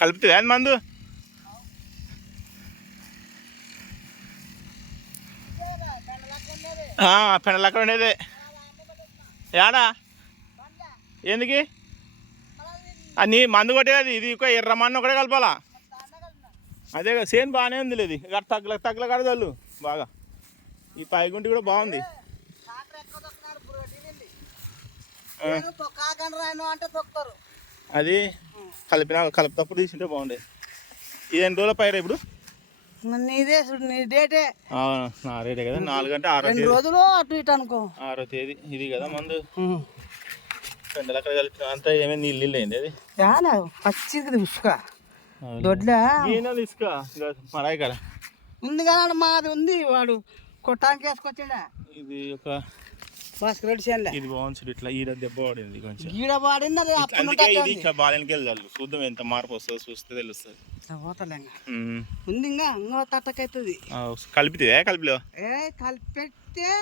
కలుపుతుంది అది మందు పెండలక్క ఉండేదే ఏడా ఎందుకు నీ మందు కొట్టేది ఇది ఒక ఎర్ర మన్ను ఒకటే కలపాలా అదే కదా సేమ్ బాగానే ఉంది లేదు ఇక్కడ తగ్గల కడదాళ్ళు బాగా ఈ పైగుంటి కూడా బాగుంది అది కలుపుతప్పుడు తీసుంటే బాగుండేది ఇది ఎన్ని రోజుల పైరా ఇప్పుడు నా రేటే కదా 4 అంటే 6 రోజులు అటు ఇటు అనుకో 6వ తేదీ ఇది కదా మందు పెండలు అక్కడ కలిపి అంతా ఏమైనా నీళ్ళు అయింది అది పచ్చిది ఉసుక దొడ్ల ఇసుక మరాయి కాడ ఉంది కదా మాది ఉంది వాడు కొట్టానికి వేసుకొచ్చాడా ఇది ఒక భాస్కర్ చేయాలి ఇది బాగుంది ఇట్లా ఈడ దెబ్బ పడింది కొంచెం ఈడ పడింది ఇది ఇంకా బాలెనికి వెళ్ళాలి చూద్దాం ఎంత మార్పు వస్తుందో చూస్తే తెలుస్తుంది ఉంది ఇంకా ఇంకో తట్టకైతుంది కలిపితే కలిపిలో కలిపెట్టే